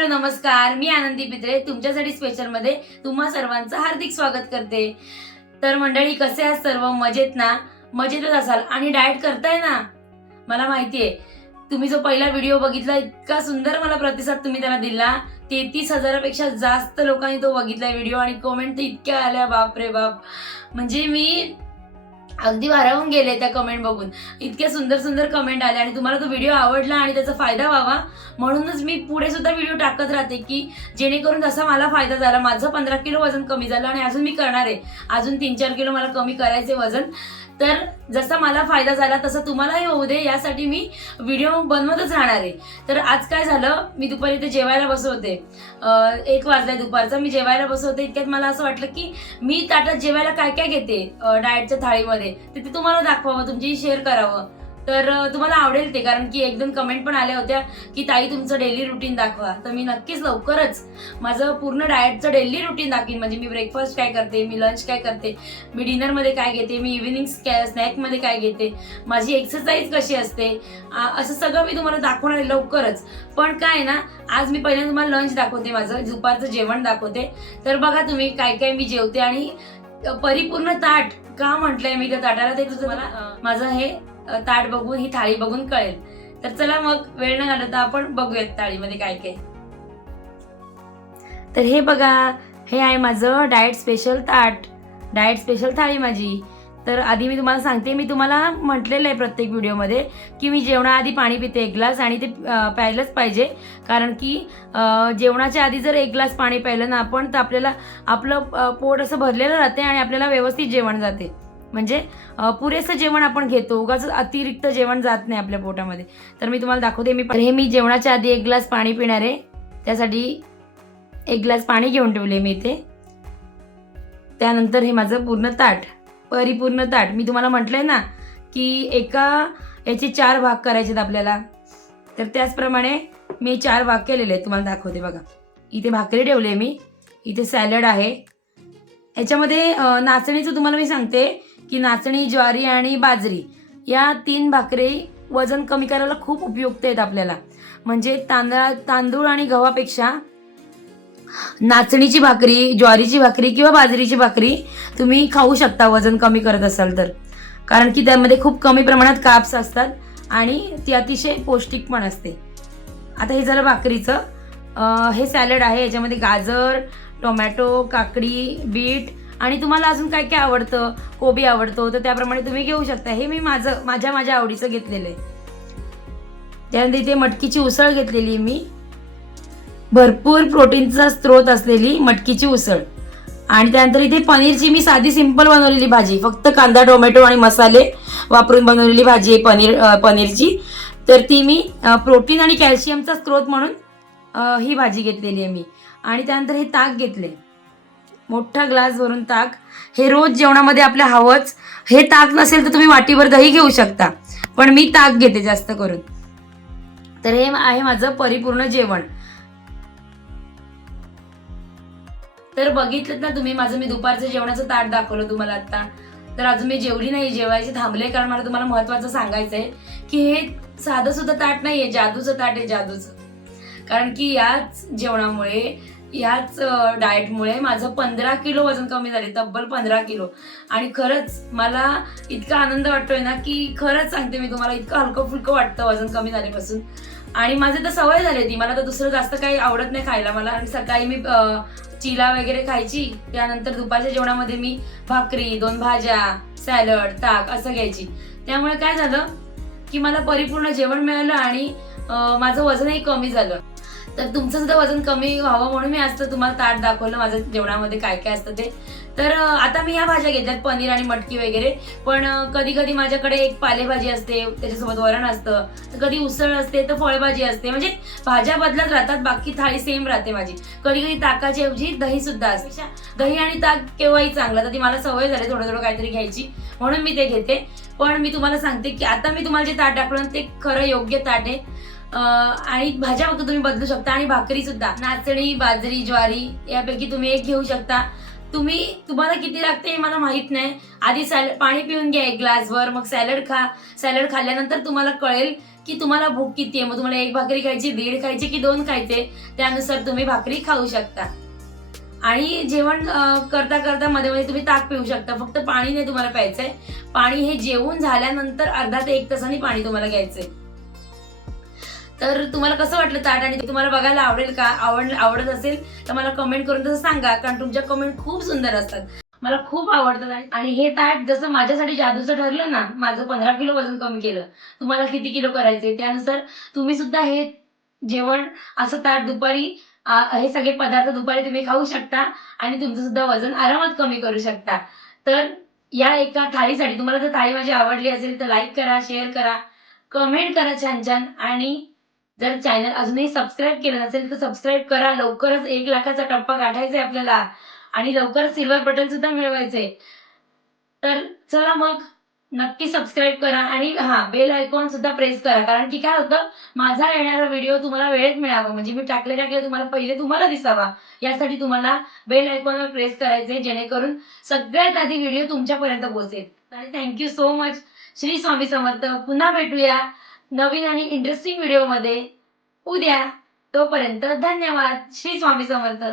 Hello नमस्कार. मी आनंदी पित्रे. तुमच्यासाठी स्पेशलमध्ये तुम्हा सर्वांचं हार्दिक स्वागत करते. तर मंडळी कसे आहात सर्व? मजेत ना? मजेतच असाल. आणि डाएट करताय ना? मला माहितीये तुम्ही जो पहिला व्हिडिओ बघितला इतका सुंदर मला प्रतिसाद तुम्ही त्याला दिला. तेहतीस हजारापेक्षा जास्त लोकांनी तो बघितला व्हिडिओ आणि कमेंट तर इतक्या आल्या. बाप रे बाप. म्हणजे मी अगदी भारावून गेले त्या कमेंट बघून. इतक्या सुंदर सुंदर कमेंट आल्या आणि तुम्हाला तो व्हिडिओ आवडला आणि त्याचा फायदा व्हावा. म्हणूनच मी पुढे सुद्धा व्हिडिओ टाकत राहते की जेणेकरून जसा मला फायदा झाला. माझं पंधरा किलो वजन कमी झालं आणि अजून मी करणार आहे. अजून तीन चार किलो मला कमी करायचे वजन. तर जसा मला फायदा झाला तसा तुम्हालाही होऊ दे. यासाठी मी व्हिडिओ बनवतच राहणार आहे. तर आज काय झालं? मी दुपारी इथे जेवायला बसवते एक वाजलाय दुपारचा. मी जेवायला बसवते इतक्यात मला असं वाटलं की मी ताटात जेवायला काय काय घेते डाएटच्या थाळीमध्ये? तर ते तुम्हाला दाखवावं तुमची शेअर करावं. तर तुम्हाला आवडेल ते कारण की एक दोन कमेंट पण आल्या होत्या की ताई तुमचं डेली रुटीन दाखवा. तर मी नक्कीच लवकरच माझं पूर्ण डाएटचं डेली रुटीन दाखवीन. म्हणजे मी ब्रेकफास्ट काय करते मी लंच काय करते मी डिनरमध्ये काय घेते मी इव्हिनिंग स्नॅकमध्ये काय घेते माझी एक्सरसाइज कशी असते असं सगळं मी तुम्हाला दाखवणार आहे लवकरच. पण काय आहे ना आज मी पहिल्यांदा तुम्हाला लंच दाखवते माझं दुपारचं जेवण दाखवते. तर बघा तुम्ही काय काय मी जेवते आणि परिपूर्ण ताट का म्हटलंय मी त्या ताटाला ते तुझं मला माझं हे ताट बघून ही थाळी बघून कळेल. तर चला मग वेळ न घालवता आपण बघूयात थाळीमध्ये काय काय. तर हे बघा हे आहे माझं डाएट स्पेशल ताट. डाएट स्पेशल थाळी माझी. तर आधी मी तुम्हाला सांगते मी तुम्हाला म्हटलेलं आहे प्रत्येक व्हिडिओमध्ये की मी जेवणाआधी पाणी पिते एक ग्लास आणि ते प्यायलंच पाहिजे. कारण की जेवणाच्या आधी जर एक ग्लास पाणी प्यायलं ना आपण तर आपल्याला आपलं पोट असं भरलेलं राहते आणि आपल्याला व्यवस्थित जेवण जाते. म्हणजे पुरेसं जेवण आपण घेतो. उगाच अतिरिक्त जेवण जात नाही आपल्या पोटामध्ये. तर मी तुम्हाला दाखवते मी हे मी जेवणाच्या आधी एक ग्लास पाणी पिणार आहे. त्यासाठी एक ग्लास पाणी घेऊन ठेवले मी इथे. त्यानंतर हे माझं पूर्ण ताट परिपूर्ण ताट. मी तुम्हाला म्हटलंय ना की एका याचे चार भाग करायचे आहेत आपल्याला. तर त्याचप्रमाणे मी चार भाग केलेले आहेत. तुम्हाला दाखवते बघा. इथे भाकरी ठेवली मी. इथे सॅलड आहे. याच्यामध्ये नाचणीचं तुम्हाला मी सांगते. की नाचणी ज्वारी आणि बाजरी या तीन भाकरी वजन कमी करायला खूप उपयुक्त आहेत आपल्याला. म्हणजे तांदळा तांदूळ आणि गव्हापेक्षा नाचणीची भाकरी ज्वारीची भाकरी किंवा बाजरीची भाकरी तुम्ही खाऊ शकता वजन कमी करत असाल तर. कारण की त्यामध्ये खूप कमी प्रमाणात काप्स असतात आणि ती अतिशय पौष्टिक पण असते. आता हे झालं भाकरीचं. हे सॅलड आहे याच्यामध्ये गाजर टोमॅटो काकडी बीट आणि तुम्हाला अजून काय काय आवडतं? कोबी आवडतो. तर त्याप्रमाणे तुम्ही घेऊ शकता. हे मी माझं माझ्या माझ्या आवडीचं घेतलेलं आहे. त्यानंतर इथे मटकीची उसळ घेतलेली आहे मी. भरपूर प्रोटीनचा स्रोत असलेली मटकीची उसळ. आणि त्यानंतर इथे पनीरची मी साधी सिंपल बनवलेली भाजी. फक्त कांदा टोमॅटो आणि मसाले वापरून बनवलेली भाजी आहे पनीर पनीरची. तर ती मी प्रोटीन आणि कॅल्शियमचा स्रोत म्हणून ही भाजी घेतलेली आहे मी. आणि त्यानंतर हे ताक घेतले मोठा ग्लास भरून ताक. हे रोज जेवणामध्ये आपल्या हवंच. हे ताक नसेल तर तुम्ही वाटीवर दही घेऊ शकता. पण मी ताक घेते जास्त करून. तर हे आहे माझं परिपूर्ण जेवण. तर बघितलं ना तुम्ही माझं मी दुपारचं जेवणाचं ताट दाखवलं तुम्हाला आता तर अजून मी जेवली नाही जेवायचे थांबले कारण मला तुम्हाला महत्वाचं सांगायचं आहे की हे साधं सुद्धा ताट नाही आहे जादूचं ताट आहे जादूचं. कारण की याच जेवणामुळे याच डाएटमुळे माझं पंधरा किलो वजन कमी झाले तब्बल पंधरा किलो. आणि खरंच मला इतका आनंद वाटतोय ना की खरंच सांगते मी तुम्हाला इतकं हलकं फुलकं वाटतं वजन कमी झाल्यापासून. आणि माझी तर सवय झाली ती मला तर दुसरं जास्त काही आवडत नाही खायला. मला आणि सकाळी मी चिला वगैरे खायची त्यानंतर दुपारच्या जेवणामध्ये मी भाकरी दोन भाज्या सॅलड ताक असं घ्यायची. त्यामुळे काय झालं की मला परिपूर्ण जेवण मिळालं आणि माझं वजनही कमी झालं. तर तुमचं सुद्धा वजन कमी व्हावं म्हणून मी आज तर तुम्हाला ताट दाखवलं माझं जेवणामध्ये काय काय असतं ते. तर आता मी ह्या भाज्या घेतल्यात पनीर आणि मटकी वगैरे. पण कधी कधी माझ्याकडे एक पालेभाजी असते त्याच्यासोबत वरण असतं. तर कधी उसळ असते तर फळभाजी असते. म्हणजे भाज्या बदलत राहतात बाकी थाळी सेम राहते माझी. कधी कधी ताकाच्या ऐवजी दही सुद्धा असते. दही आणि ताक केव्हाही चांगलं तर ती मला सवय झाली थोडं थोडं काहीतरी घ्यायची. म्हणून मी ते घेते. पण मी तुम्हाला सांगते की आता मी तुम्हाला जे ताट टाकलं ना ते खरं योग्य ताट आहे. आणि भाज्या फक्त तुम्ही बदलू शकता आणि भाकरी सुद्धा. नाचणी बाजरी ज्वारी यापैकी तुम्ही एक घेऊ शकता. तुम्ही तुम्हाला किती लागते हे मला माहीत नाही. आधी सॅलड पाणी पिऊन घ्या एक ग्लासभर मग सॅलड खा. सॅलड खाल्ल्यानंतर तुम्हाला कळेल की तुम्हाला भूक किती आहे. मग तुम्हाला एक भाकरी खायची दीड खायची की दोन खायचे त्यानुसार तुम्ही भाकरी खाऊ शकता. आणि जेवण करता करता मध्ये मध्ये तुम्ही ताक पिऊ शकता. फक्त पाणी नाही तुम्हाला प्यायचंय. पाणी हे जेवून झाल्यानंतर अर्धा ते एक तासाने पाणी तुम्हाला घ्यायचंय. तर तुम्हाला कसं वाटलं ताट आणि तुम्हाला बघायला आवडेल का? आवड आवडत असेल तर मला कमेंट करून तसं सांगा कारण तुमच्या कमेंट खूप सुंदर असतात. मला खूप आवडतात आणि- हे ताट जसं माझ्यासाठी जादूचं ठरलं ना माझं पंधरा किलो वजन कमी केलं. तुम्हाला किती किलो करायचे? त्यानुसार तुम्ही सुद्धा हे जेवण असं ताट दुपारी हे सगळे पदार्थ दुपारी तुम्ही खाऊ शकता आणि तुमचं सुद्धा वजन आरामात कमी करू शकता. तर या एका थाळीसाठी तुम्हाला जर थाळी माझी आवडली असेल तर लाईक करा शेअर करा कमेंट करा छान छान आणि जर चॅनल अजूनही सबस्क्राईब केलं नसेल तर सबस्क्राईब करा. लवकरच एक लाखाचा टप्पा गाठायचा आहे आपल्याला. आणि लवकर सिल्वर बटन सुद्धा मिळवायचंय तर चला मग नक्की सबस्क्राईब करा आणि हा बेल आयकॉन सुद्धा प्रेस करा. कारण की काय होतं माझा येणारा व्हिडिओ तुम्हाला वेळेत मिळावा. म्हणजे मी टाकले टाकले तुम्हाला पहिले तुम्हाला दिसावा. यासाठी तुम्हाला बेल आयकॉनवर प्रेस करायचे जेणेकरून सगळ्यात आधी व्हिडिओ तुमच्यापर्यंत पोहोचेल. आणि thank you so much Shri Swami Samarth. पुन्हा भेटूया. नवीन आणि इंटरेस्टिंग व्हिडिओमध्ये उद्या तोपर्यंत धन्यवाद. श्री स्वामी समर्थ.